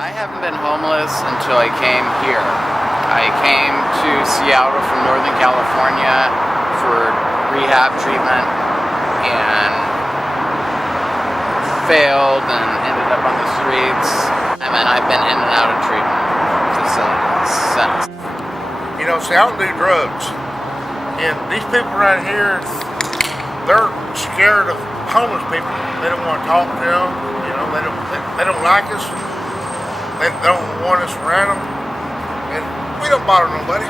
I haven't been homeless until I came here. I came to Seattle from Northern California for rehab treatment and failed and ended up on the streets. I mean, I've been in and out of treatment facilities since. You know, see, I don't do drugs. And these people right here, they're scared of homeless people. They don't want to talk to them. You know, they don't like us. They don't want us around them. And we don't bother nobody.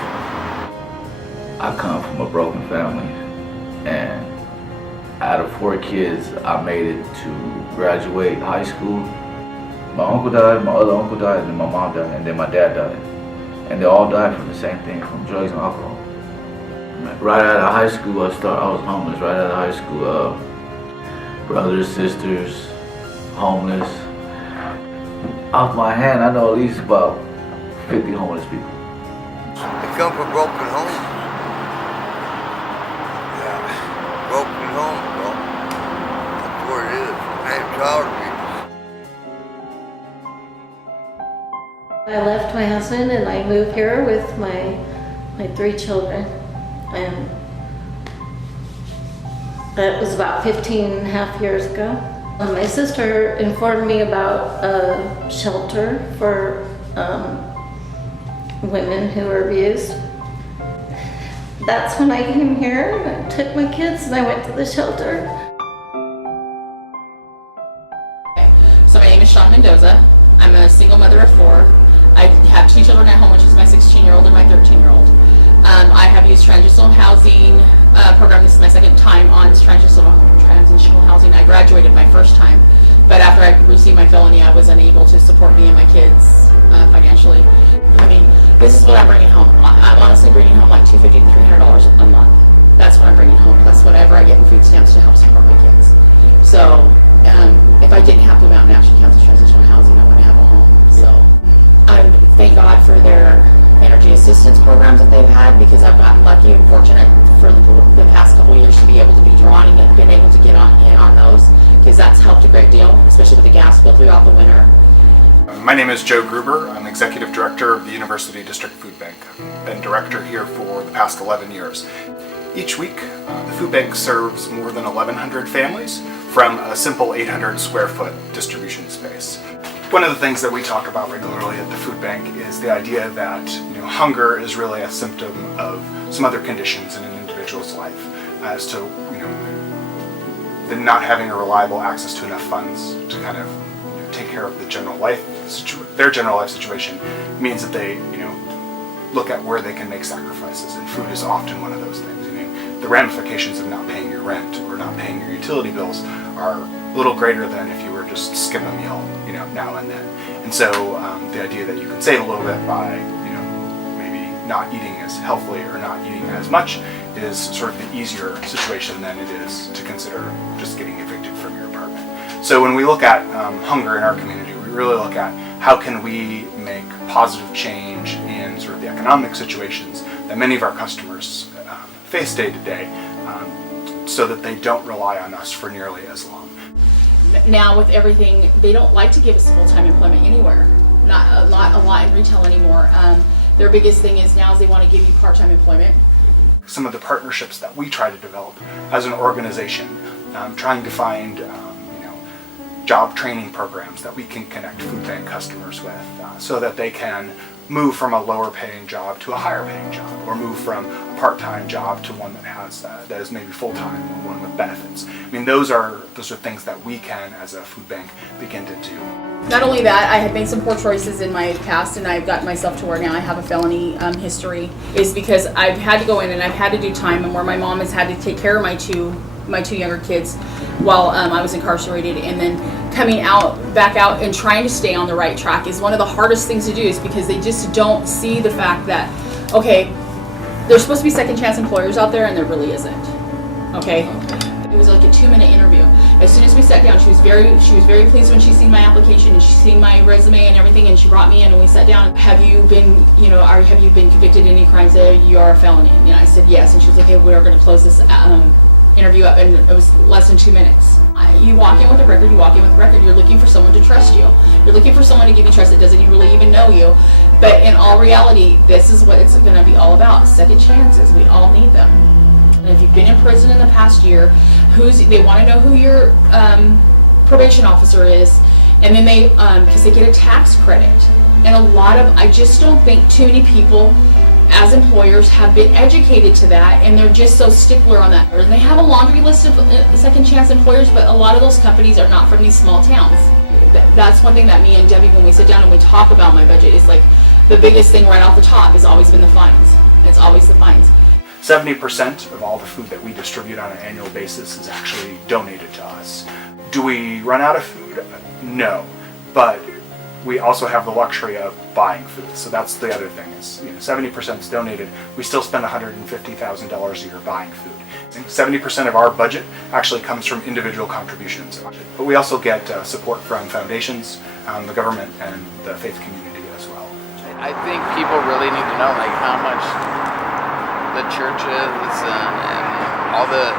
I come from a broken family, and out of 4 kids, I made it to graduate high school. My uncle died, my other uncle died, and then my mom died, and then my dad died. And they all died from the same thing, from drugs and alcohol. Right out of high school, I was homeless. Right out of high school, brothers, sisters, homeless. Off my hand, I know at least about 50 homeless people. I come from broken homes. Yeah, broken homes, bro. That's where it is. I ain't tired of it. I left my husband and I moved here with my 3 children. And that was about 15 and a half years ago. My sister informed me about a shelter for women who were abused. That's when I came here. I took my kids and I went to the shelter. So my name is Shawn Mendoza. I'm a single mother of 4. I have 2 children at home, which is my 16-year-old and my 13-year-old. I have used transitional housing program. This is my 2nd time on transitional housing. I graduated my 1st time, but after I received my felony, I was unable to support me and my kids financially. I mean, this is what I'm bringing home. I'm honestly bringing home like $250 to $300 a month. That's what I'm bringing home, plus whatever I get in food stamps to help support my kids. So if I didn't have Blue Mountain Action Council transitional housing, I wouldn't have a home. So I thank God for their energy assistance programs that they've had, because I've gotten lucky and fortunate for the past couple of years to be able to be drawn and been able to get in on those, because that's helped a great deal, especially with the gas bill throughout the winter. My name is Joe Gruber. I'm Executive Director of the University District Food Bank. I've been director here for the past 11 years. Each week, the food bank serves more than 1,100 families from a simple 800 square foot distribution space. One of the things that we talk about regularly at the food bank is the idea that hunger is really a symptom of some other conditions in an individual's life, as to them not having a reliable access to enough funds to kind of take care of the their general life situation means that they look at where they can make sacrifices, and food is often one of those things. The ramifications of not paying your rent or not paying your utility bills are a little greater than if you were just skip a meal now and then. And so the idea that you can save a little bit by maybe not eating as healthily or not eating as much is sort of the easier situation than it is to consider just getting evicted from your apartment. So when we look at hunger in our community, we really look at how can we make positive change in sort of the economic situations that many of our customers face day to day, so that they don't rely on us for nearly as long. Now with everything, they don't like to give us full-time employment anywhere. Not a lot in retail anymore. Their biggest thing is now is they want to give you part-time employment. Some of the partnerships that we try to develop as an organization, trying to find job training programs that we can connect food bank customers with, so that they can move from a lower paying job to a higher paying job, or move from a part-time job to one that is maybe full-time, or one with benefits. I mean, those are things that we can, as a food bank, begin to do. Not only that, I have made some poor choices in my past, and I've gotten myself to where now I have a felony history, is because I've had to go in and I've had to do time, and where my mom has had to take care of my two younger kids while I was incarcerated, and then coming back out and trying to stay on the right track is one of the hardest things to do, is because they just don't see the fact that, okay, there's supposed to be second chance employers out there, and there really isn't. Okay, it was like a 2-minute interview. As soon as we sat down, she was very pleased when she seen my application and she seen my resume and everything, and she brought me in and we sat down. Have you been convicted in any crimes that you are a felony? And I said yes, and she was like, okay, we're going to close this interview up, and it was less than 2 minutes. You walk in with a record, you're looking for someone to trust you. You're looking for someone to give you trust that doesn't even tax credit. And I just don't think too many people as employers have been educated to that, and they're just so stickler on that. And they have a laundry list of second chance employers, but a lot of those companies are not from these small towns. That's one thing that me and Debbie, when we sit down and we talk about my budget, is like the biggest thing right off the top has always been the fines. It's always the fines. 70% of all the food that we distribute on an annual basis is actually donated to us. Do we run out of food? No, but we also have the luxury of buying food. So that's the other thing is, 70% is donated. We still spend $150,000 a year buying food. 70% of our budget actually comes from individual contributions, but we also get support from foundations, the government, and the faith community as well. I think people really need to know like how much the churches and all the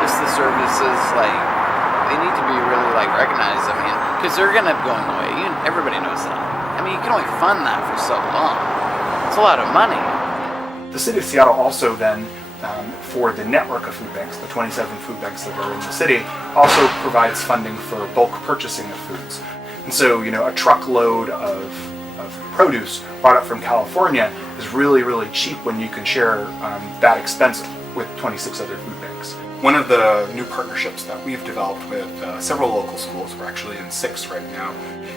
just the services, like they need to be really like recognized. I mean, because they're gonna be going away. Everybody knows that. I mean, you can only fund that for so long. It's a lot of money. The City of Seattle also then, for the network of food banks, the 27 food banks that are in the city, also provides funding for bulk purchasing of foods. And so, a truckload of produce brought up from California is really, really cheap when you can share that expense with 26 other food banks. One of the new partnerships that we've developed with several local schools, we're actually in 6 right now,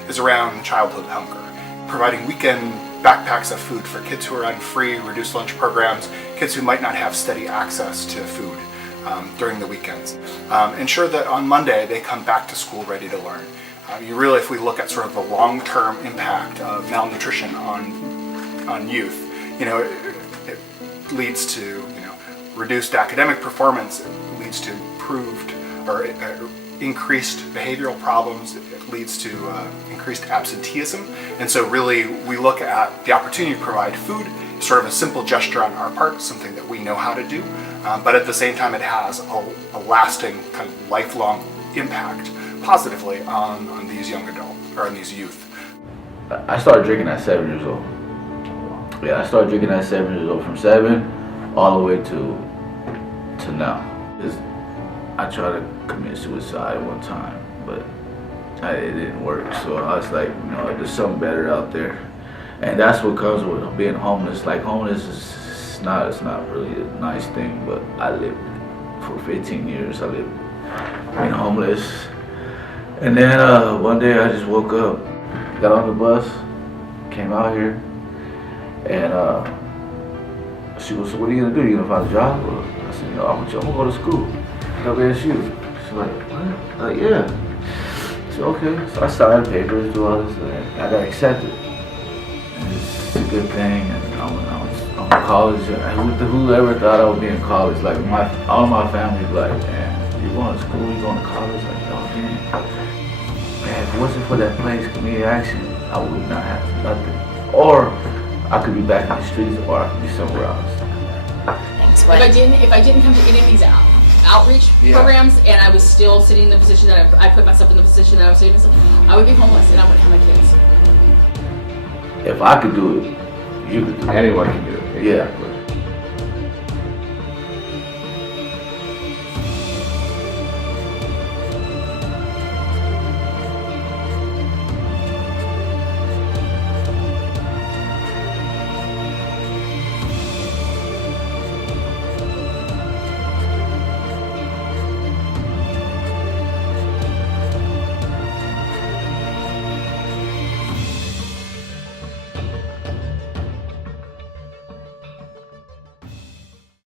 is around childhood hunger, providing weekend backpacks of food for kids who are on free, reduced lunch programs, kids who might not have steady access to food during the weekends. Ensure that on Monday they come back to school ready to learn. If we look at sort of the long-term impact of malnutrition on youth, it leads to reduced academic performance, it leads to improved or increased behavioral problems, it leads to increased absenteeism. And so really we look at the opportunity to provide food, sort of a simple gesture on our part, something that we know how to do, but at the same time it has a lasting kind of lifelong impact positively on these young adults or on these youth. I started drinking at 7 years old. Yeah, I started drinking at 7 years old, from 7 all the way to now. I tried to commit suicide one time, but it didn't work. So I was like, there's something better out there, and that's what comes with being homeless. Like homeless it's not really a nice thing, but I lived for 15 years. I lived being homeless, and then one day I just woke up, got on the bus, came out here, and she was, "What are you gonna do? You gonna find a job?" I said, I'm gonna go to school, WSU. She's like, "What?" Yeah. So okay, so I signed papers, do all this, and I got accepted. And it's a good thing. And I'm in college. Whoever thought I would be in college? Like all my family's like, "Man, you going to school? You going to college?" Like, man, if it wasn't for that place, community action, I would not have nothing. Or I could be back in the streets, or I could be somewhere else. Thanks. If I didn't come to any of these outreach programs, and I was still sitting in the position that I put myself in the position that I was sitting, I would be homeless and I wouldn't have my kids. If I could do it, you could do it. Anyone can do it. Yeah.